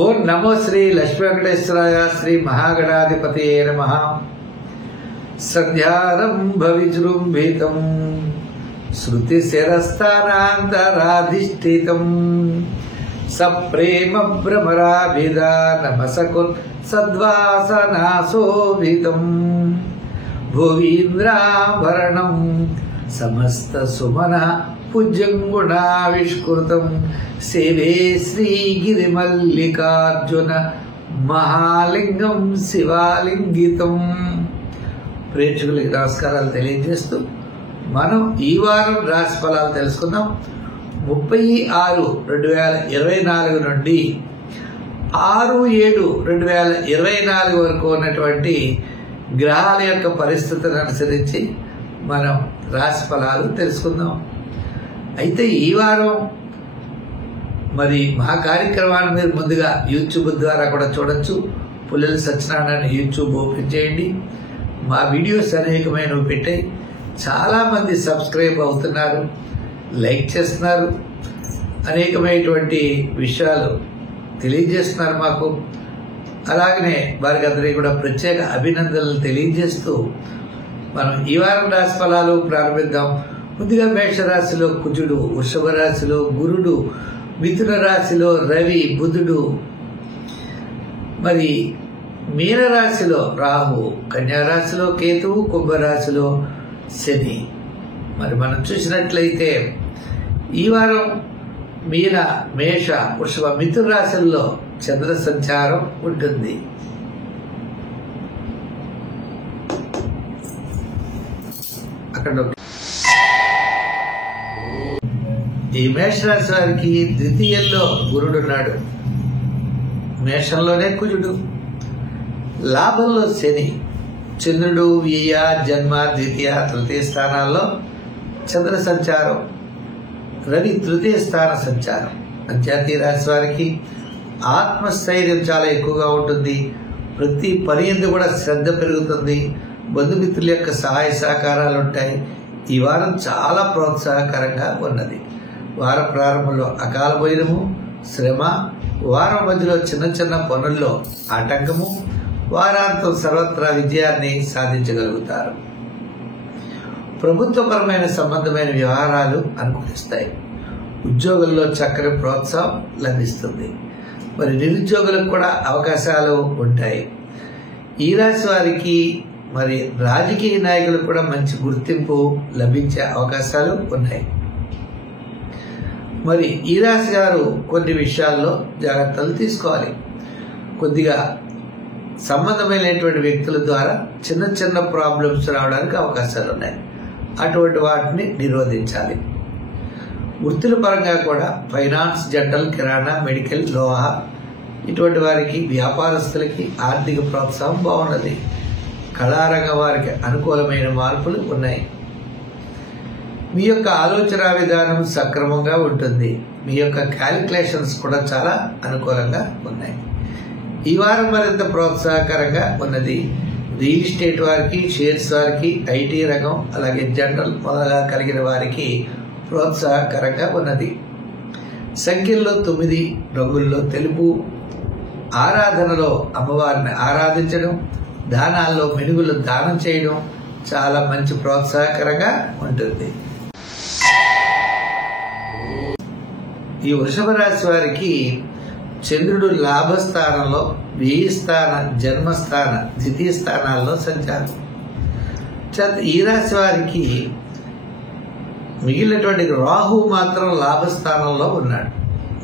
ఓం నమో శ్రీ లక్ష్మీ వెంకటేశ్వరాయ శ్రీ మహాగణాధిపతయే నమః. సంధ్యారంభ విజృంభితం శృతి శిరస్థానాంతరాధిష్ఠితం సప్రేమ భ్రమరాభిధానమసకుర్ సద్వాసనాశోభితం భువీంద్రాభరణం సమస్త సుమన పూజ్యంగుణావిష్కృతం సేవే శ్రీగిరిమల్లికార్జున మహాలింగం శివాలింగితం. ప్రేక్షకులకి నమస్కారాలు తెలియజేస్తూ మనం ఈ వారం రాశి ఫలాలు తెలుసుకుందాం. 30/6/2024 నుండి 6/7/2024 వరకు ఉన్నటువంటి గ్రహాల యొక్క పరిస్థితులను అనుసరించి మనం రాశి ఫలాలు తెలుసుకుందాం. అయితే ఈ వారం మరి మా కార్యక్రమాన్ని మీరు ముందుగా యూట్యూబ్ ద్వారా కూడా చూడొచ్చు. పుల్లెల సత్యనారాయణ యూట్యూబ్ ఓపెన్ చేయండి. మా వీడియోస్ అనేకమైనవి పెట్టాయి. చాలామంది సబ్స్క్రైబ్ అవుతున్నారు, లైక్ చేస్తున్నారు, అనేకమైనటువంటి విషయాలు తెలియజేస్తున్నారు మాకు. అలాగనే వారికి అందరికీ కూడా ప్రత్యేక అభినందనలు తెలియజేస్తూ మనం ఈ వారం రాశి ఫలాలు ప్రారంభిద్దాం. ముందుగా మేషరాశిలో కుజుడు, వృషభ రాశిలో గురుడు, మిథున రాశిలో రవి బుధుడు, మరి మీనరాశిలో రాహు, కన్యారాశిలో కేతువు, కుంభరాశిలో శని. మరి మనం చూసినట్లయితే ఈ వారం మీన, మేష, వృషభ, మిథున రాశుల్లో చంద్ర సంచారం ఉంటుంది. అక్కడ ఈ మేషరాశి వారికి ద్వితీయంలో గురుడున్నాడు, మేషంలోనే కుజుడు, లాభంలో శని, చంద్రుడు వ్యయ, జన్మ, ద్వితీయ, తృతీయ స్థానాల్లో చంద్ర సంచారం, రవి తృతీయ స్థాన సంచారం. అంత్యాతి రాశి వారికి ఆత్మస్థైర్యం చాలా ఎక్కువగా ఉంటుంది. ప్రతి పని ఎందు కూడా శ్రద్ధ పెరుగుతుంది. బంధుమిత్రుల యొక్క సహాయ సహకారాలు ఉంటాయి. ఈ వారం చాలా ప్రోత్సాహకరంగా ఉన్నది. వార ప్రారంభంలో అకాల భోజనము, శ్రమ, వారం మధ్యలో చిన్న చిన్న పనుల్లో ఆటంకము, వారాంతం సర్వత్రా విజయాన్ని సాధించగలుగుతారు. ప్రభుత్వపరమైన సంబంధమైన వ్యవహారాలు అనుకూలిస్తాయి. ఉద్యోగుల్లో చక్కని ప్రోత్సాహం లభిస్తుంది. మరి నిరుద్యోగులకు కూడా అవకాశాలు ఉంటాయి. ఈ రాశి వారికి మరి రాజకీయ నాయకులకు కూడా మంచి గుర్తింపు లభించే అవకాశాలు ఉన్నాయి. మరి ఈ రాశి గారు కొన్ని విషయాల్లో జాగ్రత్తలు తీసుకోవాలి. కొద్దిగా సంబంధమైనటువంటి వ్యక్తుల ద్వారా చిన్న చిన్న ప్రాబ్లమ్స్ రావడానికి అవకాశాలు ఉన్నాయి. అటువంటి వాటిని నిరోధించాలి. వృత్తుల పరంగా కూడా ఫైనాన్స్, జనరల్, కిరాణా, మెడికల్, లోహ ఇటువంటి వారికి, వ్యాపారస్తులకి ఆర్థిక ప్రోత్సాహం బాగున్నది. కళారంగ వారికి అనుకూలమైన మార్పులు ఉన్నాయి. మీ యొక్క ఆలోచన విధానం సక్రమంగా ఉంటుంది. మీ యొక్క క్యాలిక్యులేషన్స్ కూడా చాలా అనుకూలంగా ఉన్నాయి. ఈ వారం మరింత ప్రోత్సాహకరంగా ఉన్నది. రియల్ ఎస్టేట్ వారికి, షేర్స్ వారికి, ఐటీ రంగం, అలాగే జనరల్ మొదలుగా కలిగిన వారికి ప్రోత్సాహకరంగా ఉన్నది. సంఖ్యల్లో 9, రంగుల్లో తెలుపు, ఆరాధనలో అమ్మవారిని ఆరాధించడం, దానాల్లో మెనుగులు దానం చేయడం చాలా మంచి ప్రోత్సాహకరంగా ఉంటుంది. ఈ వృషభ రాశి వారికి చంద్రుడు లాభస్థానంలో, వ్యయస్థాన, జన్మస్థాన, ద్వితీయ స్థానాల్లో సంచారం. ఈ రాశి వారికి మిగిలినటువంటి రాహు మాత్రం లాభస్థానంలో ఉన్నాడు.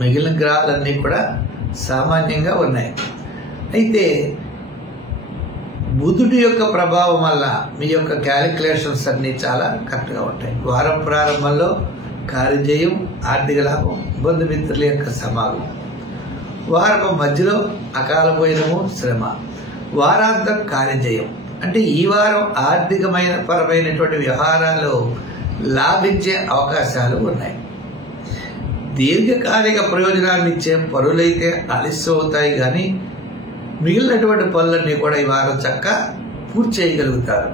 మిగిలిన గ్రహాలన్నీ కూడా సామాన్యంగా ఉన్నాయి. అయితే బుధుడి యొక్క ప్రభావం వల్ల మీ యొక్క క్యాలిక్యులేషన్స్ అన్ని చాలా కరెక్ట్గా ఉంటాయి. వారం ప్రారంభంలో కార్యజయం, ఆర్థిక లాభం, బంధుమిత్రుల యొక్క సమాగమం, వారం మధ్యలో అకాల భోజనము, శ్రమ, వారాంతం కార్యజయం. అంటే ఈ వారం ఆర్థికమైన పరమైనటువంటి వ్యవహారాలు లాభించే అవకాశాలు ఉన్నాయి. దీర్ఘకాలిక ప్రయోజనాన్ని ఇచ్చే పనులైతే ఆలస్యం అవుతాయి, కానీ మిగిలినటువంటి పనులన్నీ కూడా ఈ వారం చక్కగా పూర్తి చేయగలుగుతారు.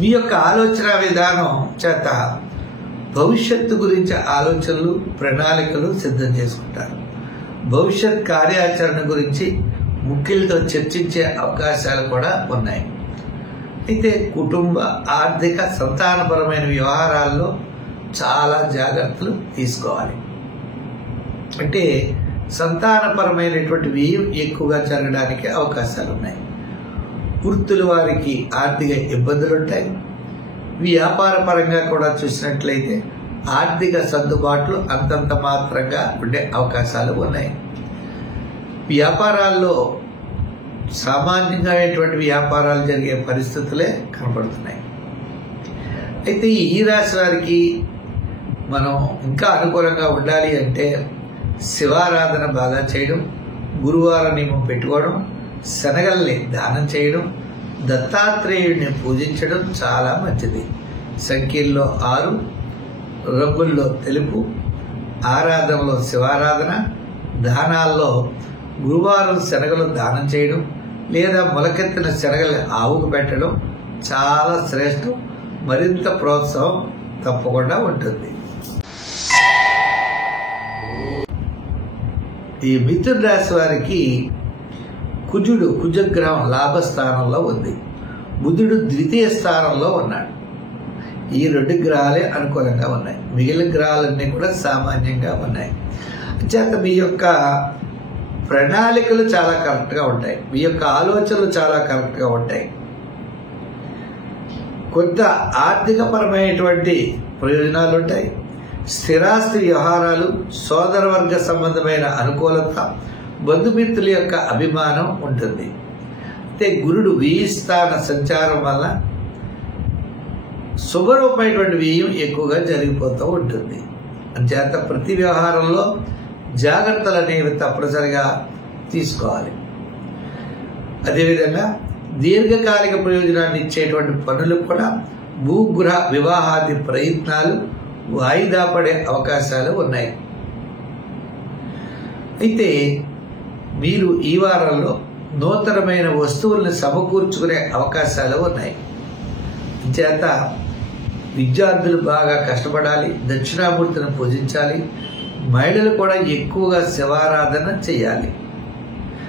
మీ యొక్క ఆలోచన విధానం చేత భవిష్యత్తు గురించి ఆలోచనలు, ప్రణాళికలు సిద్ధం చేసుకుంటారు. భవిష్యత్ కార్యాచరణ గురించి ముఖ్యులతో చర్చించే అవకాశాలు కూడా ఉన్నాయి. అయితే కుటుంబ, ఆర్థిక, సంతానపరమైన వ్యవహారాల్లో చాలా జాగ్రత్తలు తీసుకోవాలి. అంటే సంతానపరమైనటువంటి వ్యయం ఎక్కువగా జరగడానికి అవకాశాలు ఉన్నాయి. వృత్తుల వారికి ఆర్థిక ఇబ్బందులు ఉంటాయి. వ్యాపార పరంగా కూడా చూసినట్లయితే ఆర్థిక సర్దుబాట్లు అంతంత మాత్రంగా ఉండే అవకాశాలు ఉన్నాయి. వ్యాపారాల్లో సామాన్యంగా వ్యాపారాలు జరిగే పరిస్థితులే కనపడుతున్నాయి. అయితే ఈ రాశి వారికి మనం ఇంకా అనుకూలంగా ఉండాలి అంటే శివారాధన బాగా చేయడం, గురువార నియమం పెట్టుకోవడం, శనగల్ని దానం చేయడం, దత్తాత్రేయుడిని పూజించడం చాలా మంచిది. సంఖ్యల్లో 6, రంగుల్లో తెలుపు, ఆరాధనలో శివారాధన, దానాల్లో గురువారం శనగలు దానం చేయడం లేదా మొలకెత్తిన శనగల్ని ఆవుకు పెట్టడం చాలా శ్రేష్టం. మరింత ప్రోత్సాహం తప్పకుండా ఉంటుంది. ఈ మిథున రాశి వారికి కుజగ్రహం లాభస్థానంలో ఉంది. బుధుడు ద్వితీయ స్థానంలో ఉన్నాడు. ఈ 2 గ్రహాలే అనుకూలంగా ఉన్నాయి. మిగిలిన గ్రహాలన్నీ కూడా సామాన్యంగా ఉన్నాయి. చేత మీ యొక్క ప్రణాళికలు చాలా కరెక్ట్గా ఉంటాయి. మీ యొక్క ఆలోచనలు చాలా కరెక్ట్గా ఉంటాయి. కొంత ఆర్థికపరమైనటువంటి ప్రయోజనాలు ఉంటాయి. స్థిరాస్తి వ్యవహారాలు, సోదరవర్గ సంబంధమైన అనుకూలత, బంధుమిత్రుల యొక్క అభిమానం ఉంటుంది. అయితే గురుడు వ్యయస్థాన సంచారం వల్ల శుభరూపమైనటువంటి వ్యయం ఎక్కువగా జరిగిపోతూ ఉంటుంది. అంచేత ప్రతి వ్యవహారంలో జాగ్రత్తలు అనేవి తప్పనిసరిగా తీసుకోవాలి. అదేవిధంగా దీర్ఘకాలిక ప్రయోజనాన్ని ఇచ్చేటువంటి పనులు కూడా భూగృహ వివాహాది ప్రయత్నాలు వాయిదా పడే అవకాశాలు ఉన్నాయి. అయితే మీరు ఈ వారంలో నూతనమైన వస్తువులను సమకూర్చుకునే అవకాశాలు ఉన్నాయి. చేత విద్యార్థులు బాగా కష్టపడాలి, దక్షిణామూర్తిని పూజించాలి. మహిళలు కూడా ఎక్కువగా శివారాధన చేయాలి.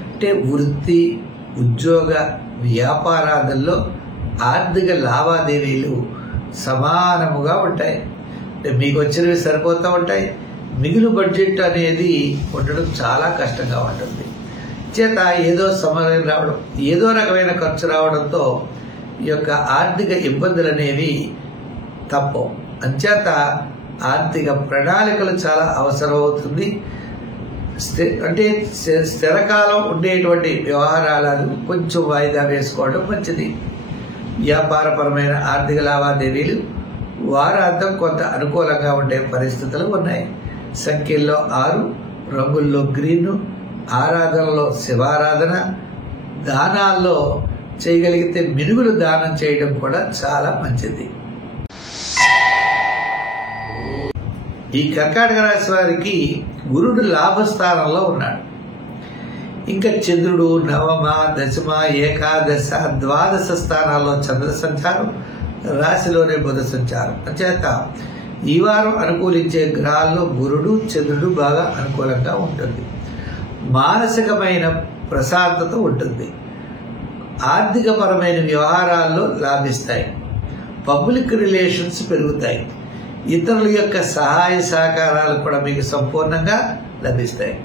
అంటే వృత్తి, ఉద్యోగ, వ్యాపారాదుల్లో ఆర్థిక లావాదేవీలు సమానముగా ఉంటాయి. అంటే మీకు వచ్చినవి సరిపోతూ ఉంటాయి. మిగులు బడ్జెట్ అనేది ఉండడం చాలా కష్టంగా ఉంటుంది. చేత ఏదో సమయం రావడం, ఏదో రకమైన ఖర్చు రావడంతో ఈ యొక్క ఆర్థిక ఇబ్బందులు అనేవి తప్పవు. అంచేత ఆర్థిక ప్రణాళికలు చాలా అవసరం అవుతుంది. అంటే స్థిరకాలం ఉండేటువంటి వ్యవహారాలను కొంచెం వాయిదా వేసుకోవడం మంచిది. వ్యాపారపరమైన ఆర్థిక లావాదేవీలు వారాంతం కొంత అనుకూలంగా ఉండే పరిస్థితులు ఉన్నాయి. సంఖ్యల్లో 6, రంగుల్లో గ్రీను, ఆరాధనలో శివారాధన, దానాల్లో చేయగలిగితే మినుగులు దానం చేయడం కూడా చాలా మంచిది. ఈ కర్కాటక రాశి వారికి గురుడు లాభస్థానంలో ఉన్నాడు. ఇంకా చంద్రుడు నవమ, దశమ, ఏకాదశ, ద్వాదశ స్థానాల్లో చంద్ర సంచారం, రాశిలోనే బుధ సంచారం. అంచేత ఈ వారం అనుకూలించే గ్రహాల్లో గురుడు, చంద్రుడు బాగా అనుకూలంగా ఉంటుంది. మానసికమైన ప్రశాంతత ఉంటుంది. ఆర్థికపరమైన వ్యవహారాల్లో లాభిస్తాయి. పబ్లిక్ రిలేషన్స్ పెరుగుతాయి. ఇతరుల యొక్క సహాయ సహకారాలు కూడా మీకు సంపూర్ణంగా లభిస్తాయి.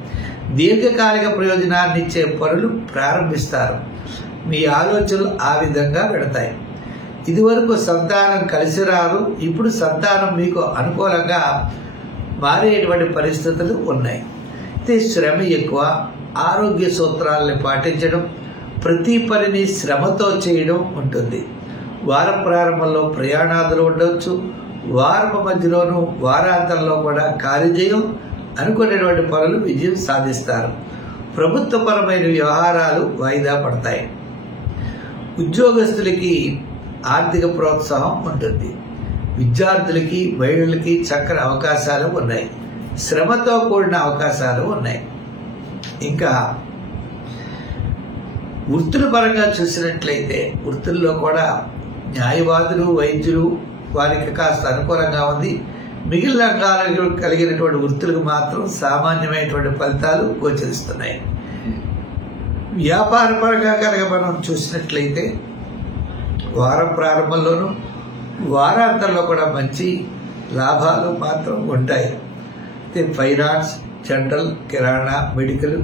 దీర్ఘకాలిక ప్రయోజనాన్ని ఇచ్చే పనులు ప్రారంభిస్తారు. మీ ఆలోచనలు ఆ విధంగా పెడతాయి. ఇదివరకు సంతానం కలిసి రారు, ఇప్పుడు సంతానం మీకు అనుకూలంగా మారేటువంటి పరిస్థితులు ఉన్నాయి. అయితే శ్రమ ఎక్కువ, ఆరోగ్య సూత్రాలను పాటించడం, ప్రతి పనిని శ్రమతో చేయడం ఉంటుంది. వార ప్రారంభంలో ప్రయాణాదులు ఉండవచ్చు. వారం మధ్యలోనూ వారాంతంలో కూడా కార్యజయం, అనుకునేటువంటి పనులు విజయం సాధిస్తారు. ప్రభుత్వపరమైన వ్యవహారాలు వాయిదా పడతాయి. ఉద్యోగస్తులకి ఆర్థిక ప్రోత్సాహం ఉంటుంది. విద్యార్థులకి, మహిళలకి చక్కని అవకాశాలు ఉన్నాయి. శ్రమతో కూడిన అవకాశాలు ఉన్నాయి. ఇంకా వృత్తుల పరంగా చూసినట్లయితే వృత్తుల్లో కూడా న్యాయవాదులు, వైద్యులు వారికి కాస్త అనుకూలంగా ఉంది. మిగిలిన రంగాలకు కలిగినటువంటి వృత్తులకు మాత్రం సామాన్యమైనటువంటి ఫలితాలు గోచరిస్తున్నాయి. వ్యాపార పరంగా కనుక మనం చూసినట్లయితే వారం ప్రారంభంలోనూ వారాంతంలో కూడా మంచి లాభాలు మాత్రం ఉంటాయి. ఫైనాన్స్, జనరల్, కిరాణా, మెడికల్,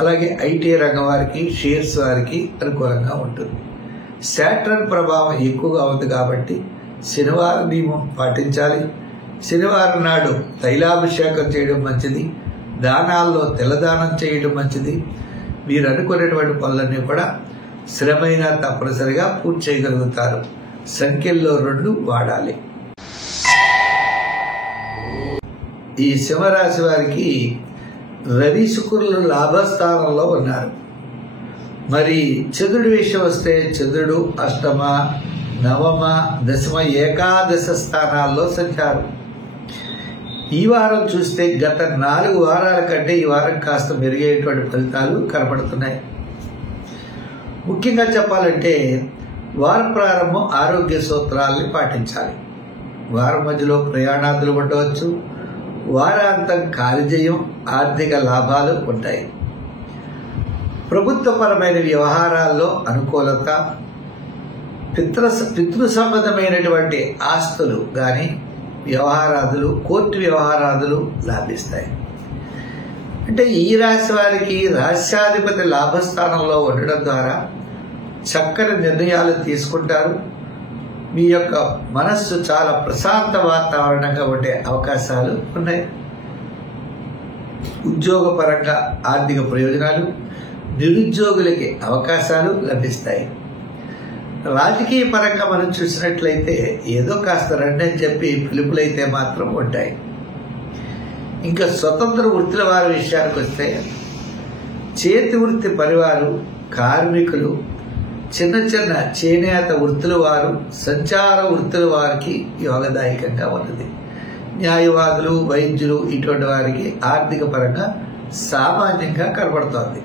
అలాగే ఐటీ రంగం వారికి, షేర్స్ వారికి అనుకూలంగా ఉంటుంది. శాటర్న్ ప్రభావం ఎక్కువగా ఉంది కాబట్టి శనివారం నియమం పాటించాలి. శనివారం నాడు తైలాభిషేకం చేయడం మంచిది. దానాల్లో తెల్లదానం చేయడం మంచిది. మీరు అనుకునేటువంటి పనులన్నీ కూడా శ్రమైనా తప్పనిసరిగా పూర్తి చేయగలుగుతారు. సంఖ్యల్లో 2 వాడాలి. ఈ సింహరాశి వారికి రవి శుక్రులు లాభస్థానంలో ఉన్నారు. మరి చంద్రుడి విషయం వస్తే చంద్రుడు అష్టమ, నవమ, దశమ, ఏకాదశ స్థానాల్లో సంచారం. ఈ వారం చూస్తే గత 4 వారాల కంటే ఈ వారం కాస్త మెరుగైనటువంటి ఫలితాలు కనపడుతున్నాయి. ముఖ్యంగా చెప్పాలంటే వారం ప్రారంభం ఆరోగ్య సూత్రాలని పాటించాలి. వారం మధ్యలో ప్రయాణాదులు ఉండవచ్చు. వారాంతం కార్యజయం, ఆర్థిక లాభాలు ఉంటాయి. ప్రభుత్వపరమైన వ్యవహారాల్లో అనుకూలత, పితృ సంబంధమైనటువంటి ఆస్తులు కానీ వ్యవహారాదులు, కోర్టు వ్యవహారాదులు లాభిస్తాయి. అంటే ఈ రాశి వారికి రాశ్యాధిపతి లాభస్థానంలో ఉండడం ద్వారా చక్కని నిర్ణయాలు తీసుకుంటారు. మీ యొక్క మనస్సు చాలా ప్రశాంత వాతావరణంగా ఉండే అవకాశాలు ఉన్నాయి. ఉద్యోగపరంగా ఆర్థిక ప్రయోజనాలు, నిరుద్యోగులకి అవకాశాలు లభిస్తాయి. రాజకీయ పరంగా మనం చూసినట్లయితే ఏదో కాస్త రండి అని చెప్పి పిలుపులైతే మాత్రం ఉంటాయి. ఇంకా స్వతంత్ర వృత్తుల వారి విషయానికి వస్తే చేతి వృత్తి పనివారు, కార్మికులు, చిన్న చిన్న చేనేత వృత్తుల వారు, సంచార వృత్తుల వారికి యోగదాయకంగా ఉన్నది. న్యాయవాదులు, వైద్యులు ఇటువంటి వారికి ఆర్థిక పరంగా సామాన్యంగా కనబడుతోంది.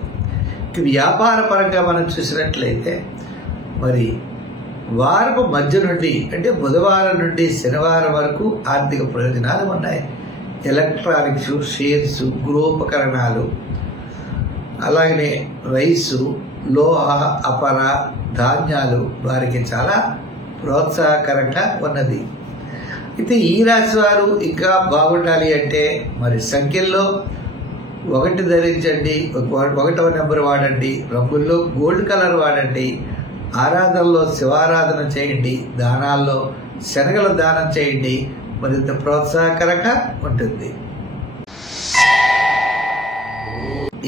వ్యాపార పరంగా మనం చూసినట్లయితే మరి వారపు మధ్య నుండి అంటే బుధవారం నుండి శనివారం వరకు ఆర్థిక ప్రయోజనాలు ఉన్నాయి. ఎలక్ట్రానిక్స్, షేర్స్, గృహోపకరణాలు, అలాగనే రైసు, లోహ, అపర ధాన్యాలు వారికి చాలా ప్రోత్సాహకరంగా ఉన్నది. అయితే ఈ రాశి వారు ఇంకా బాగుండాలి అంటే మరి సంఖ్యల్లో 1 ధరించండి, 1వ నెంబర్ వాడండి, రంగుల్లో గోల్డ్ కలర్ వాడండి, ఆరాధనలో శివారాధన చేయండి, దానాల్లో శనగల దానం చేయండి, మరింత ప్రోత్సాహకరంగా ఉంటుంది.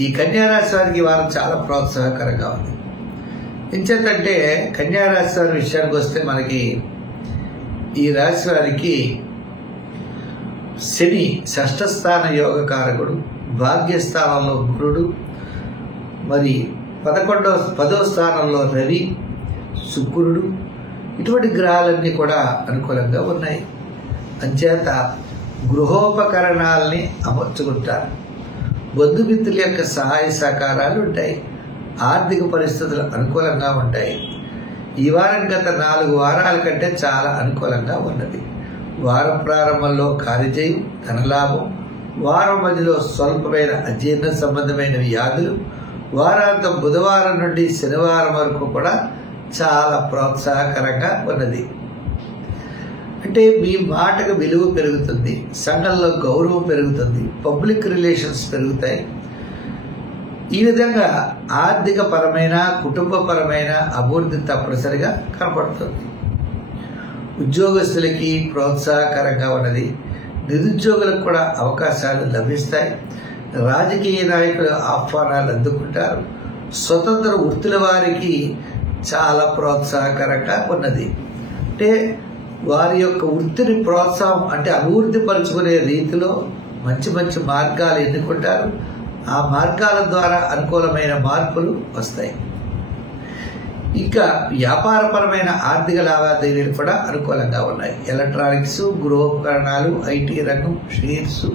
ఈ కన్యారాశి వారికి వారం చాలా ప్రోత్సాహకరంగా ఉంది. ఎంచేతంటే కన్యారాశి వారి విషయానికి వస్తే మనకి ఈ రాశి వారికి శని షష్ఠస్థాన యోగకారకుడు, భాగ్యస్థానంలో గురుడు, మరి 10వ స్థానంలో రవి, శుక్రుడు, ఇటువంటి గ్రహాలన్నీ కూడా అనుకూలంగా ఉన్నాయి. అంచేత గృహోపకరణాలని అమర్చుకుంటారు. బంధుమిత్రుల యొక్క సహాయ సహకారాలు ఉంటాయి. ఆర్థిక పరిస్థితులు అనుకూలంగా ఉంటాయి. ఈ వారం గత 4 వారాల కంటే చాలా అనుకూలంగా ఉన్నది. వారం ప్రారంభంలో కార్యజయం, ధనలాభం, వారం మధ్యలో స్వల్పమైన అజీర్ణ సంబంధమైన వ్యాధులు, వారాంతం బుధవారం నుండి శనివారం వరకు కూడా చాలా ప్రోత్సాహకరంగా ఉన్నది. అంటే మీ మాటకు విలువ పెరుగుతుంది, సంఘంలో గౌరవం పెరుగుతుంది, పబ్లిక్ రిలేషన్స్ పెరుగుతాయి. ఈ విధంగా ఆర్థిక పరమైన, కుటుంబపరమైన అభివృద్ధి తప్పనిసరిగా కనపడుతుంది. ఉద్యోగస్తులకి ప్రోత్సాహకరంగా ఉన్నది. నిరుద్యోగులకు కూడా అవకాశాలు లభిస్తాయి. రాజకీయ నాయకులు ఆహ్వానాలు అందుకుంటారు. స్వతంత్ర వృత్తుల వారికి చాలా ప్రోత్సాహకరంగా ఉన్నది. అంటే వారి యొక్క వృత్తిని ప్రోత్సాహం అంటే అభివృద్ధి పరుచుకునే రీతిలో మంచి మంచి మార్గాలు ఎన్నుకుంటారు. ఆ మార్గాల ద్వారా అనుకూలమైన మార్పులు వస్తాయి. ఇంకా వ్యాపారపరమైన ఆర్థిక లావాదేవీలు కూడా అనుకూలంగా ఉన్నాయి. ఎలక్ట్రానిక్స్, గృహోపకరణాలు, ఐటీ రంగం, షేర్స్,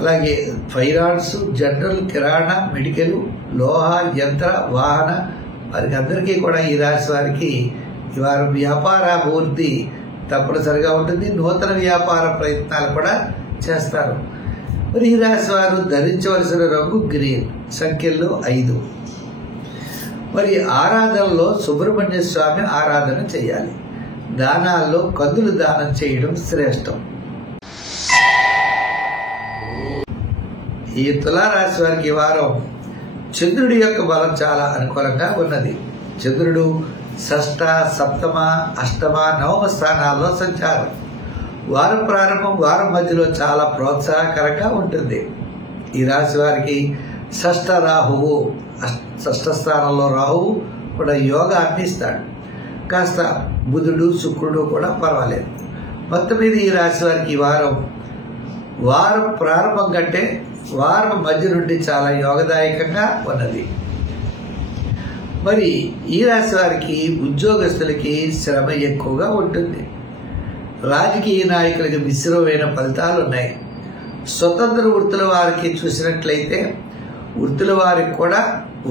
అలాగే ఫైనాన్స్, జనరల్, కిరాణా, మెడికల్, లోహ, యంత్ర, వాహన వారికి అందరికీ కూడా ఈ రాశి వారికి ఈ వారం వ్యాపారాభివృద్ధి తప్పనిసరిగా ఉంటుంది. నూతన వ్యాపార ప్రయత్నాలు కూడా చేస్తారు. మరి ఈ రాశి వారు ధరించవలసిన రంగు గ్రీన్, సంఖ్యల్లో 5. మరి ఆరాధనలో సుబ్రహ్మణ్య స్వామి ఆరాధన చేయాలి. దానాల్లో కందులు దానం చేయడం శ్రేష్టం. ఈ తులారాశి వారికి ఈ వారం చంద్రుడి యొక్క బలం చాలా అనుకూలంగా ఉన్నది. చంద్రుడు షష్ఠ, సప్తమ, అష్టమ, నవమ స్థానాల్లో సంచారం. వారం ప్రారంభం, వారం మధ్యలో చాలా ప్రోత్సాహకరంగా ఉంటుంది. ఈ రాశి వారికి షష్ఠ స్థానంలో రాహువు కూడా యోగాన్ని ఇస్తాడు. కాస్త బుధుడు, శుక్రుడు కూడా పర్వాలేదు. మొత్తం మీద ఈ రాశి వారికి ఈ వారం ప్రారంభం కంటే వారం మధ్య నుండి చాలా యోగదాయకంగా ఉన్నది. మరి ఈ రాశి వారికి ఉద్యోగస్తులకి శ్రమ ఎక్కువగా ఉంటుంది. రాజకీయ నాయకులకి మిశ్రమైన ఫలితాలు ఉన్నాయి. స్వతంత్ర వృత్తుల వారికి చూసినట్లయితే వృత్తుల వారికి కూడా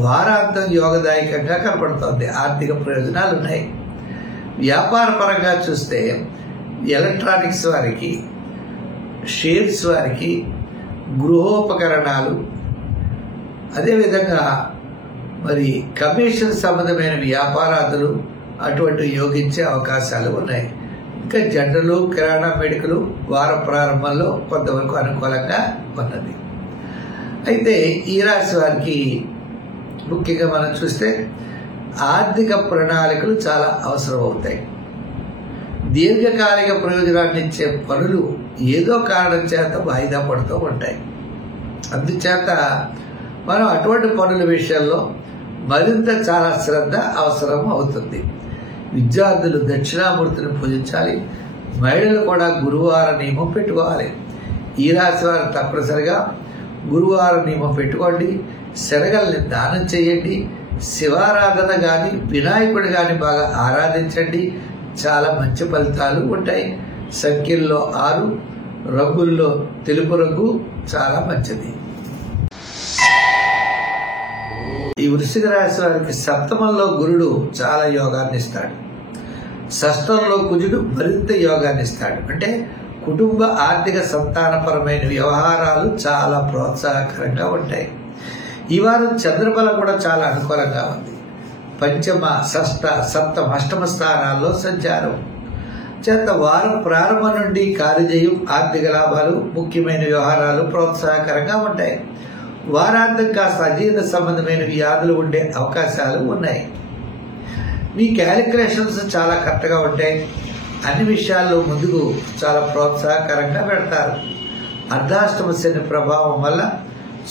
వారాంతం యోగదాయకంగా కనపడుతోంది. ఆర్థిక ప్రయోజనాలు ఉన్నాయి. వ్యాపార పరంగా చూస్తే ఎలక్ట్రానిక్స్ వారికి, షేర్స్ వారికి, గృహోపకరణాలు, అదేవిధంగా మరి కమిషన్ సంబంధమైన వ్యాపారాదులు అటువంటి యోగించే అవకాశాలు ఉన్నాయి. ఇంకా జనరల్, కిరాణా, మెడికల్ వార ప్రారంభంలో కొంతవరకు అనుకూలంగా ఉన్నది. అయితే ఈ రాశి వారికి ముఖ్యంగా మనం చూస్తే ఆర్థిక ప్రణాళికలు చాలా అవసరం అవుతాయి. దీర్ఘకాలిక ప్రయోజనాన్ని ఇచ్చే పనులు ఏదో కారణం చేత వాయిదా పడుతూ ఉంటాయి. అందుచేత మనం అటువంటి పనుల విషయంలో మరింత చాలా శ్రద్ధ అవసరం అవుతుంది. విద్యార్థులు దక్షిణామూర్తిని పూజించాలి. మహిళలు కూడా గురువార నియమం పెట్టుకోవాలి. ఈ రాశి వారు తప్పనిసరిగా గురువార నియమం పెట్టుకోండి. శనగల్ని దానం చేయండి. శివారాధన కానీ వినాయకుడు కానీ బాగా ఆరాధించండి. చాలా మంచి ఫలితాలు ఉంటాయి. సంఖ్యల్లో 6, రంగుల్లో తెలుపు రంగు చాలా మంచిది. ఈ వృశ్చిక రాశి వారికి సప్తమంలో గురుడు చాలా యోగాన్ని ఇస్తాడు. షష్ఠంలో కుజుడు మరింత యోగాన్ని ఇస్తాడు. అంటే కుటుంబ ఆర్థిక సంతానపరమైన వ్యవహారాలు చాలా ప్రోత్సాహకరంగా ఉంటాయి. ఈ వారం చంద్రబలం కూడా చాలా అనుకూలంగా ఉంది. పంచమ, షష్ఠ, సప్తమ, అష్టమ స్థానాల్లో సంచారం చేత వారం ప్రారంభం నుండి కార్యజయం, ఆర్థిక లాభాలు, ముఖ్యమైన వ్యవహారాలు ప్రోత్సాహకరంగా ఉంటాయి. వారాంతం కాస్త అజీర్ణ సంబంధమైన వ్యాధులు ఉండే అవకాశాలు ఉన్నాయి. మీ క్యాలిక్యులేషన్స్ చాలా కరెక్ట్గా ఉంటాయి. అన్ని విషయాల్లో ముందుకు చాలా ప్రోత్సాహకరంగా పెడతారు. అర్ధాష్టమ శని ప్రభావం వల్ల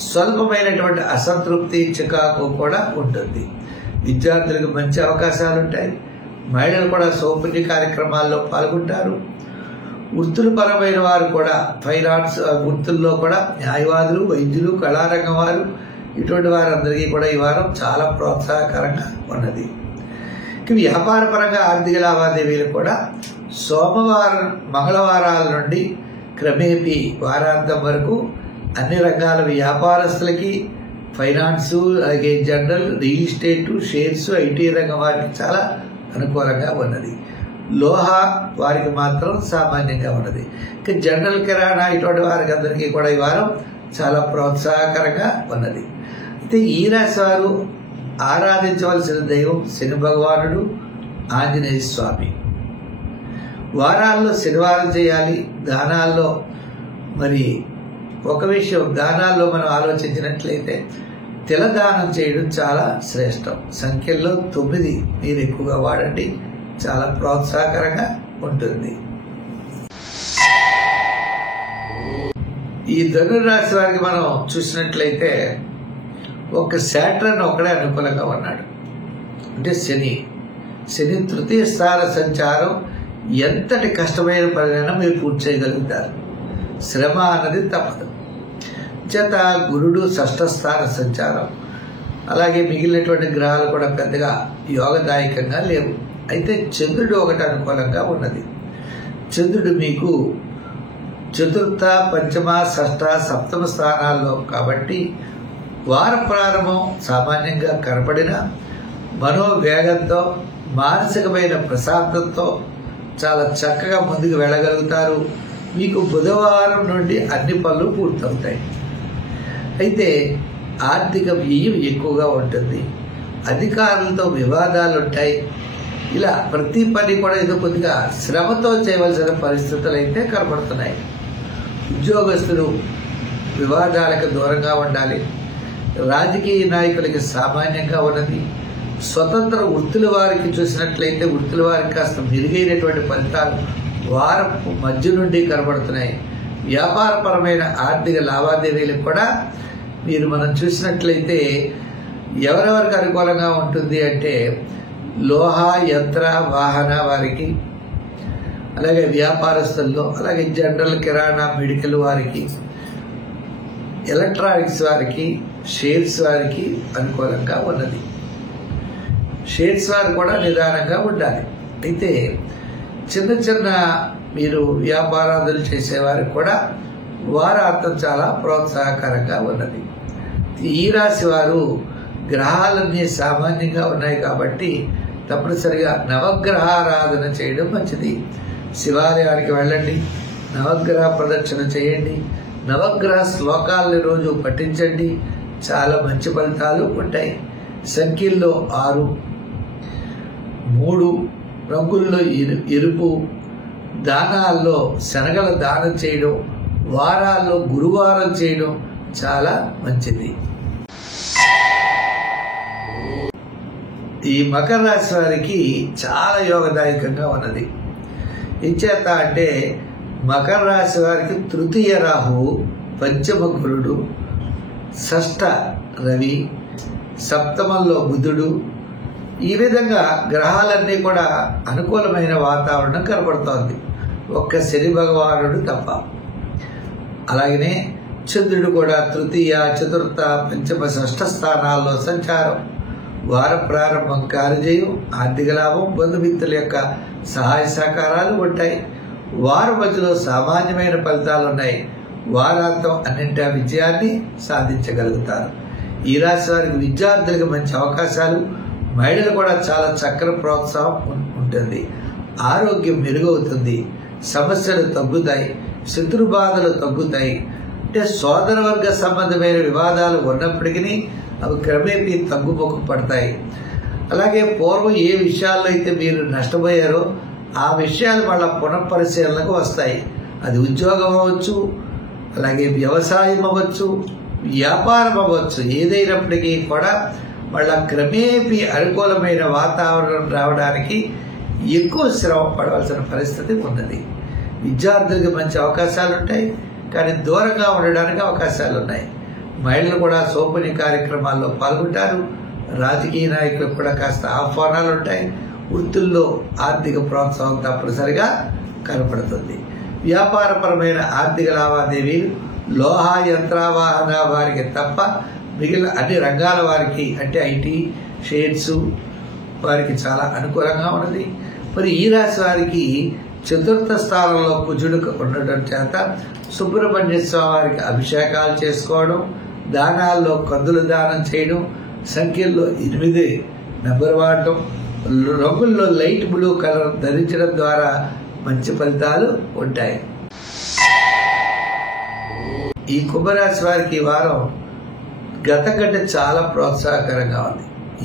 స్వల్పమైనటువంటి అసంతృప్తి, చికాకు కూడా ఉంటుంది. విద్యార్థులకు మంచి అవకాశాలు ఉంటాయి. మహిళలు కూడా సౌపుణ్య కార్యక్రమాల్లో పాల్గొంటారు. వృత్తుల పరమైన వారు కూడా ఫైనాన్స్ వృత్తుల్లో కూడా న్యాయవాదులు, వైద్యులు, కళారంగం వారు, ఇటువంటి వారందరికీ కూడా ఈ వారం చాలా ప్రోత్సాహకరంగా ఉన్నది. వ్యాపార పరంగా ఆర్థిక లావాదేవీలు కూడా సోమవారం, మంగళవారాల నుండి క్రమేపీ వారాంతం వరకు అన్ని రంగాల వ్యాపారస్తులకి, ఫైనాన్సు, అలాగే general, real estate, shares, IT రంగం వారికి చాలా అనుకూలంగా ఉన్నది. లోహ వారికి మాత్రం సామాన్యంగా ఉన్నది. ఇంకా జనరల్, కిరాణా ఇటువంటి వారికి అందరికీ కూడా ఈ వారం చాలా ప్రోత్సాహకరంగా ఉన్నది. అయితే ఈ రాశి వారు ఆరాధించవలసిన దైవం శని భగవానుడు, ఆంజనేయ స్వామి. వారాల్లో శనివారం చేయాలి. దానాల్లో మరి ఒక విషయం, దానాల్లో మనం ఆలోచించినట్లయితే తిలదానం చేయడం చాలా శ్రేష్టం. సంఖ్యల్లో 9 మీరు ఎక్కువగా వాడండి. చాలా ప్రోత్సాహకరంగా ఉంటుంది. ఈ ధనుర్రాశి వారికి మనం చూసినట్లయితే ఒక శాటర్న్ ఒకడే అనుకూలంగా ఉన్నాడు. అంటే శని తృతీయ స్థాన సంచారం ఎంతటి కష్టమైన పనినైనా మీరు పూర్తి చేయగలుగుతారు. శ్రమ అన్నది తప్పదు. చేత గురుడు షష్ఠ స్థాన సంచారం, అలాగే మిగిలినటువంటి గ్రహాలు కూడా పెద్దగా యోగదాయకంగా లేవు. అయితే చంద్రుడు ఒకటి అనుకూలంగా ఉన్నది. చంద్రుడు మీకు చతుర్థ, పంచమ, షష్ఠ, సప్తమ స్థానాల్లో కాబట్టి వార ప్రారంభం సామాన్యంగా కనపడిన మనోవేగంతో, మానసికమైన ప్రశాంతంతో, చాలా చక్కగా ముందుకు వెళ్ళగలుగుతారు. మీకు బుధవారం నుండి అన్ని పనులు పూర్తవుతాయి. అయితే ఆర్థిక వ్యయం ఎక్కువగా ఉంటుంది. అధికారులతో వివాదాలు ఉంటాయి. ఇలా ప్రతి పని కూడా ఏదో కొద్దిగా శ్రమతో చేయవలసిన పరిస్థితులు అయితే కనబడుతున్నాయి. ఉద్యోగస్తులు వివాదాలకు దూరంగా ఉండాలి. రాజకీయ నాయకులకి సామాన్యంగా ఉన్నది. స్వతంత్ర వృత్తుల వారికి చూసినట్లయితే వృత్తుల వారికి కాస్త మెరుగైనటువంటి ఫలితాలు వారం మధ్య నుండి కనబడుతున్నాయి. వ్యాపారపరమైన ఆర్థిక లావాదేవీలకు కూడా మనం చూసినట్లయితే ఎవరెవరికి అనుకూలంగా ఉంటుంది అంటే లోహ యంత్ర వాహన వారికి, అలాగే వ్యాపారస్తుల్లో, అలాగే జనరల్ కిరాణా మెడికల్ వారికి, ఎలక్ట్రానిక్స్ వారికి, షేర్స్ వారికి అనుకూలంగా ఉన్నది. షేర్స్ వారు కూడా నిదానంగా ఉండాలి. అయితే చిన్న చిన్న మీరు వ్యాపారాదులు చేసేవారికి కూడా వారాంతం చాలా ప్రోత్సాహకరంగా ఉన్నది. ఈ రాశి వారు గ్రహాలన్నీ సామాన్యంగా ఉన్నాయి కాబట్టి తప్పనిసరిగా నవగ్రహారాధన చేయడం మంచిది. శివాలయానికి వెళ్ళండి, నవగ్రహ ప్రదక్షిణ చేయండి, నవగ్రహ శ్లోకాలని రోజు పఠించండి. చాలా మంచి ఫలితాలు ఉంటాయి. సంఖ్యల్లో 6, 3, రంగుల్లో ఎరుపు, దానాల్లో శనగల దానం చేయడం, వారాల్లో గురువారం చేయడం చాలా మంచిది. ఈ మకర రాశి వారికి చాలా యోగదాయకంగా ఉన్నది. ఇంచేత అంటే మకర రాశి వారికి తృతీయ రాహువు, పంచమ గురుడు, షష్ఠ రవి, సప్తమంలో బుధుడు, ఈ విధంగా గ్రహాలన్నీ కూడా అనుకూలమైన వాతావరణం కనబడుతోంది. ఒక్క శని భగవానుడు తప్ప. అలాగనే చంద్రుడు కూడా తృతీయ, చతుర్థ, పంచమ, షష్ఠ స్థానాల్లో సంచారం. వార ప్రారంభం కార్యజయం, ఆర్థిక లాభం, బంధుమిత్రుల యొక్క సహాయ సహకారాలు ఉంటాయి. వారం మధ్యలో సామాన్యమైన ఫలితాలు ఉన్నాయి. వారాంతం అన్నింటి విజయాన్ని సాధించగలుగుతారు. ఈ రాశి వారికి విద్యార్థులకు మంచి అవకాశాలు, మహిళలు కూడా చాలా చక్కని ప్రోత్సాహం ఉంటుంది. ఆరోగ్యం మెరుగవుతుంది, సమస్యలు తగ్గుతాయి, శత్రు బాధలు తగ్గుతాయి. అంటే సోదరవర్గ సంబంధమైన వివాదాలు ఉన్నప్పటికీ అవి క్రమేపీ తగ్గుముఖం పడతాయి. అలాగే పూర్వం ఏ విషయాల్లో అయితే మీరు నష్టపోయారో ఆ విషయాలు మళ్ళా పునఃపరిశీలనకు వస్తాయి. అది ఉద్యోగం అవ్వచ్చు, అలాగే వ్యవసాయం అవ్వచ్చు, వ్యాపారం అవ్వచ్చు. ఏదైనప్పటికీ కూడా మళ్ళా క్రమేపీ అనుకూలమైన వాతావరణం రావడానికి ఎక్కువ శ్రమ పడవలసిన పరిస్థితి ఉన్నది. విద్యార్థులకు మంచి అవకాశాలు ఉంటాయి, కానీ దూరంగా ఉండడానికి అవకాశాలు ఉన్నాయి. మహిళలు కూడా సోపని కార్యక్రమాల్లో పాల్గొంటారు. రాజకీయ నాయకులకు కూడా కాస్త ఆహ్వానాలు ఉంటాయి. వృత్తుల్లో ఆర్థిక ప్రోత్సాహం తప్పనిసరిగా కనపడుతుంది. వ్యాపారపరమైన ఆర్థిక లావాదేవీలు లోహ యంత్రవాహన వారికి తప్ప మిగిలిన అన్ని రంగాల వారికి అంటే ఐటీ, షేర్స్ వారికి చాలా అనుకూలంగా ఉన్నది. మరి ఈ రాశి వారికి చతుర్థ స్థానంలో కుజుడు ఉండటం చేత సుబ్రహ్మణ్య స్వామి వారికి అభిషేకాలు చేసుకోవడం, దానాల్లో కందులు దానం చేయడం, సంఖ్యల్లో 8 నెంబర్ వాడటం, రంగుల్లో లైట్ బ్లూ కలర్ ధరించడం ద్వారా మంచి ఫలితాలు ఉంటాయి. ఈ కుంభరాశి వారికి ఈ వారం గతం కంటే చాలా ప్రోత్సాహకరంగా ఉంది.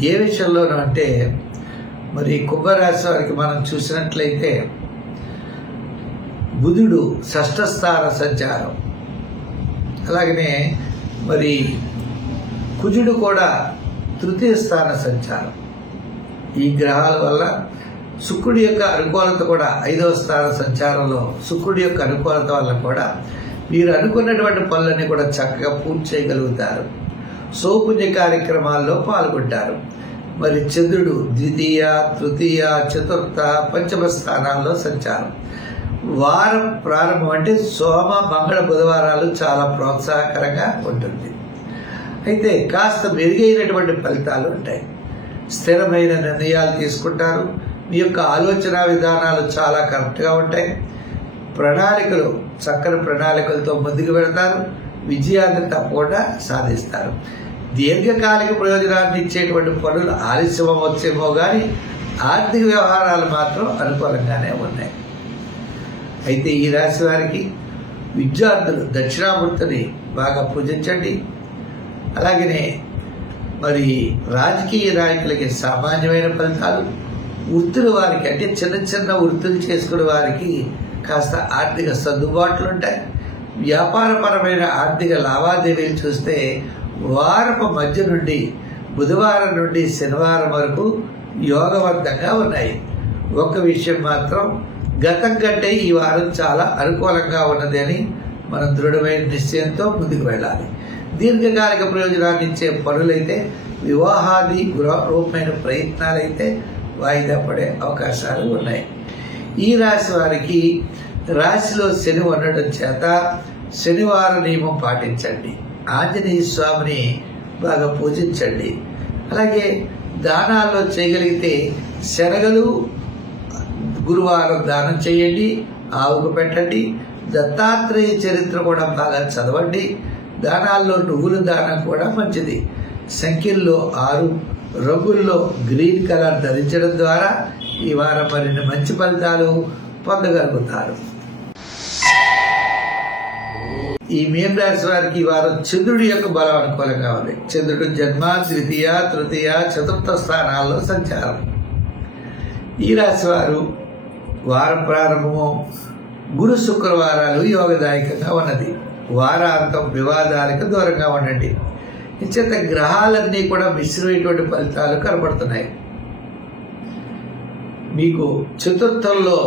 ఏ విషయంలోనూ అంటే మరి కుంభరాశి వారికి మనం చూసినట్లయితే బుధుడు షష్ఠ స్థాన సంచారం, అలాగనే మరి కుజుడు కూడా తృతీయ స్థాన సంచారం. ఈ గ్రహాల వల్ల శుక్రుడి యొక్క అనుకూలత కూడా 5వ స్థాన సంచారంలో శుక్రుడి యొక్క అనుకూలత వల్ల కూడా మీరు అనుకున్నటువంటి పనులన్నీ కూడా చక్కగా పూర్తి చేయగలుగుతారు. సౌపుణ్య కార్యక్రమాల్లో పాల్గొంటారు. మరి చంద్రుడు ద్వితీయ, తృతీయ, చతుర్థ, పంచమ స్థానాల్లో సంచారం. వారం ప్రారంభం అంటే సోమ, మంగళ, బుధవారాలు చాలా ప్రోత్సాహకరంగా ఉంటుంది. అయితే కాస్త మెరుగైనటువంటి ఫలితాలు ఉంటాయి. స్థిరమైన నిర్ణయాలు తీసుకుంటారు. మీ యొక్క ఆలోచన విధానాలు చాలా కరెక్ట్గా ఉంటాయి. ప్రణాళికలు చక్కని ప్రణాళికలతో ముందుకు వెళతారు. విజయాన్ని తప్పకుండా సాధిస్తారు. దీర్ఘకాలిక ప్రయోజనాన్ని ఇచ్చేటువంటి పనులు ఆలస్యం అవ్వచ్చేమో కానీ ఆర్థిక వ్యవహారాలు మాత్రం అనుకూలంగానే ఉన్నాయి. అయితే ఈ రాశి వారికి విద్యార్థులు దక్షిణామూర్తిని బాగా పూజించండి. అలాగనే మరి రాజకీయ నాయకులకి సామాన్యమైన ఫలితాలు, వృత్తుల వారికి అంటే చిన్న చిన్న వృత్తులు చేసుకునే వారికి కాస్త ఆర్థిక సర్దుబాట్లు ఉంటాయి. వ్యాపారపరమైన ఆర్థిక లావాదేవీలు చూస్తే వారపు మధ్య నుండి బుధవారం నుండి శనివారం వరకు యోగవంతంగా ఉన్నాయి. ఒక విషయం మాత్రం గతం కంటే ఈ వారం చాలా అనుకూలంగా ఉన్నది అని మనం దృఢమైన నిశ్చయంతో ముందుకు వెళ్ళాలి. దీర్ఘకాలిక ప్రయోజనాన్ని ఇచ్చే పనులైతే, వివాహాది గృహరూపమైన ప్రయత్నాలైతే వాయిదా పడే అవకాశాలు ఉన్నాయి. ఈ రాశి వారికి రాశిలో శని ఉండడం చేత శనివారం నియమం పాటించండి. ఆంజనేయ స్వామిని బాగా పూజించండి. అలాగే దానాల్లో చేయగలిగితే శనగలు గురువారం దానం చేయండి, ఆవుకు పెట్టండి. దత్తాత్రేయ చరిత్ర కూడా బాగా చదవండి. దానాల్లో నువ్వుల దానం కూడా మంచిది. సంఖ్యల్లో 6, రంగుల్లో గ్రీన్ కలర్ ధరించడం ద్వారా ఈ వారం మరిన్ని మంచి ఫలితాలు పొందగలుగుతారు. ఈ మీన రాశి వారికి ఈ వారం చంద్రుడి యొక్క బలం అనుకూలంగా ఉంది. చంద్రుడు జన్మ, ద్వితీయ, తృతీయ, చతుర్థ స్థానాల్లో సంచారం. ఈ రాశి వారు వారం ప్రారంభము గురు శుక్రవారాలు యోగదాయకంగా ఉన్నది. వారాంతం వివాదాలకు దూరంగా ఉండండి. ఇచ్చేత గ్రహాలన్నీ కూడా మిశ్రమైనటువంటి ఫలితాలు కనపడుతున్నాయి. మీకు చతుర్థంలో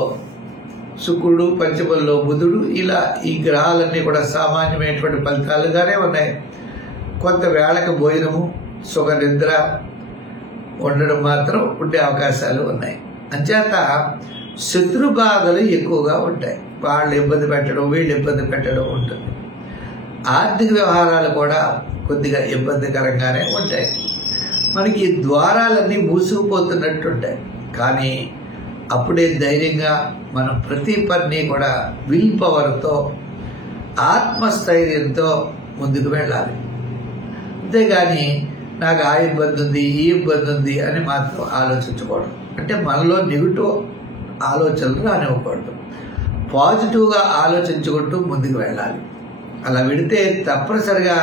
శుక్రుడు, పంచమంలో బుధుడు, ఇలా ఈ గ్రహాలన్నీ కూడా సామాన్యమైనటువంటి ఫలితాలుగానే ఉన్నాయి. కొంత వేళకు భోజనము, సుఖ నిద్ర ఉండడం మాత్రం ఉండే అవకాశాలు ఉన్నాయి. అంచేత శత్రు బాధలు ఎక్కువగా ఉంటాయి. వాళ్ళు ఇబ్బంది పెట్టడం, వీళ్ళు ఇబ్బంది పెట్టడం ఉంటుంది. ఆర్థిక వ్యవహారాలు కూడా కొద్దిగా ఇబ్బందికరంగానే ఉంటాయి. మనకి ద్వారాలన్నీ మూసుకుపోతున్నట్టుంటాయి. కానీ అప్పుడే ధైర్యంగా మనం ప్రతి పని కూడా విల్ పవర్తో, ఆత్మస్థైర్యంతో ముందుకు వెళ్ళాలి. అంతేగాని నాకు ఆ ఇబ్బంది ఉంది, ఈ ఇబ్బంది ఉంది అని మాత్రం ఆలోచించకూడదు. అంటే మనలో నెగిటివ్ ఆలోచనలు రానివ్వకూడదు. పాజిటివ్గా ఆలోచించుకుంటూ ముందుకు వెళ్ళాలి. అలా వెళితే తప్పనిసరిగా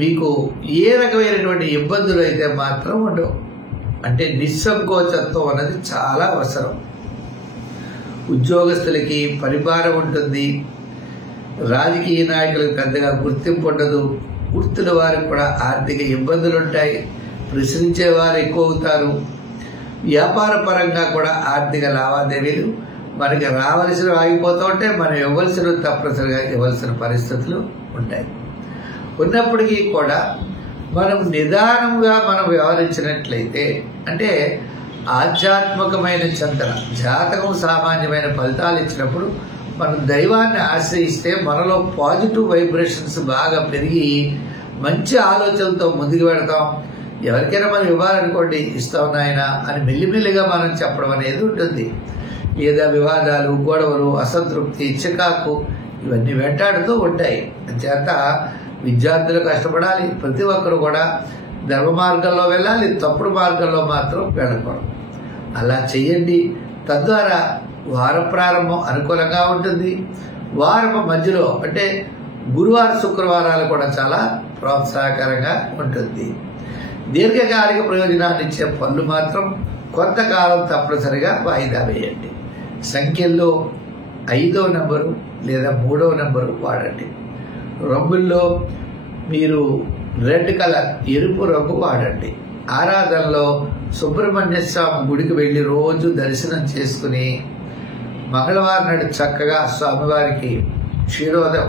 మీకు ఏ రకమైనటువంటి ఇబ్బందులు అయితే మాత్రం ఉండవు. అంటే నిస్సంకోచత్వం అన్నది చాలా అవసరం. ఉద్యోగస్తులకి పరిభారం ఉంటుంది. రాజకీయ నాయకులకు పెద్దగా గుర్తింపు ఉండదు. వృత్తుల వారికి కూడా ఆర్థిక ఇబ్బందులు ఉంటాయి. ప్రశ్నించే వారు ఎక్కువ అవుతారు. వ్యాపార పరంగా కూడా ఆర్థిక లావాదేవీలు మనకి రావలసినవి ఆగిపోతూ ఉంటే మనం ఇవ్వాల్సినవి తప్పనిసరిగా ఇవ్వాల్సిన పరిస్థితులు ఉంటాయి. ఉన్నప్పటికీ కూడా మనం నిదానంగా మనం వ్యవహరించినట్లయితే, అంటే ఆధ్యాత్మికమైన చింతన, జాతకం సామాన్యమైన ఫలితాలు ఇచ్చినప్పుడు మనం దైవాన్ని ఆశ్రయిస్తే మనలో పాజిటివ్ వైబ్రేషన్స్ బాగా పెరిగి మంచి ఆలోచనలతో ముందుకు పెడతాం. ఎవరికైనా మనం ఇవ్వాలనుకోండి, ఇస్తాం నాయన అని మెల్లిమెల్లిగా మనం చెప్పడం అనేది ఉంటుంది. లేదా వివాదాలు, గొడవలు, అసంతృప్తి, చికాకు ఇవన్నీ వెంటాడుతూ ఉంటాయి. చేత విద్యార్థులు కష్టపడాలి. ప్రతి ఒక్కరు కూడా ధర్మ మార్గంలో వెళ్ళాలి, తప్పుడు మార్గంలో మాత్రం వెళ్ళకూడదు. అలా చేయండి. తద్వారా వార ప్రారంభం అనుకూలంగా ఉంటుంది. వారపు మధ్యలో అంటే గురువారం, శుక్రవారాలు కూడా చాలా ప్రోత్సాహకరంగా ఉంటుంది. దీర్ఘకాలిక ప్రయోజనాన్ని ఇచ్చే పనులు మాత్రం కొంతకాలం తప్పనిసరిగా వాయిదా వేయండి. సంఖ్యల్లో 5వ నెంబరు లేదా 3వ నెంబరు వాడండి. రంగుల్లో మీరు రెడ్ కలర్, ఎరుపు రంగు వాడండి. ఆరాధనలో సుబ్రహ్మణ్య స్వామి గుడికి వెళ్ళి రోజు దర్శనం చేసుకుని మంగళవారం నాడు చక్కగా స్వామివారికి క్షీరోదం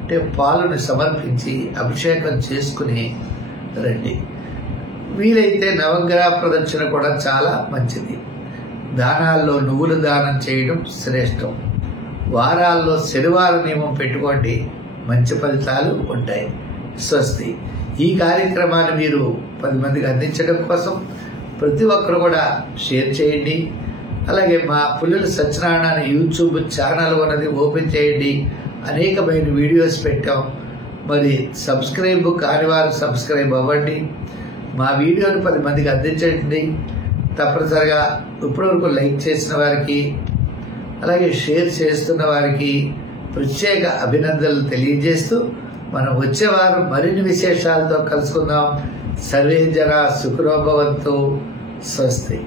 అంటే పాలను సమర్పించి అభిషేకం చేసుకుని రండి. వీలైతే నవగ్రహ ప్రదక్షిణ కూడా చాలా మంచిది. దానాల్లో నువ్వుల దానం చేయడం శ్రేష్టం. వారాల్లో శనివారం నియమం పెట్టుకోండి, మంచి ఫలితాలు ఉంటాయి. స్వస్తి. ఈ కార్యక్రమాన్ని మీరు 10 మందికి అందించడం కోసం ప్రతి ఒక్కరు కూడా షేర్ చేయండి. అలాగే మా పుల్లల సత్యనారాయణ యూట్యూబ్ ఛానల్ ఉన్నది, ఓపెన్ చేయండి. అనేకమైన వీడియోస్ పెట్టాం. మరి సబ్స్క్రైబ్ కాని వారు సబ్స్క్రైబ్ అవ్వండి. మా వీడియోని 10 మందికి అందించండి. తప్పనిసరిగా ఇప్పటివరకు లైక్ చేసిన వారికి అలాగే షేర్ చేస్తున్న వారికి ప్రత్యేక అభినందనలు తెలియజేస్తూ మనం వచ్చే వారం మరిన్ని విశేషాలతో కలుసుకుందాం. సర్వే జన సుఖినో భవంతు. స్వస్తి.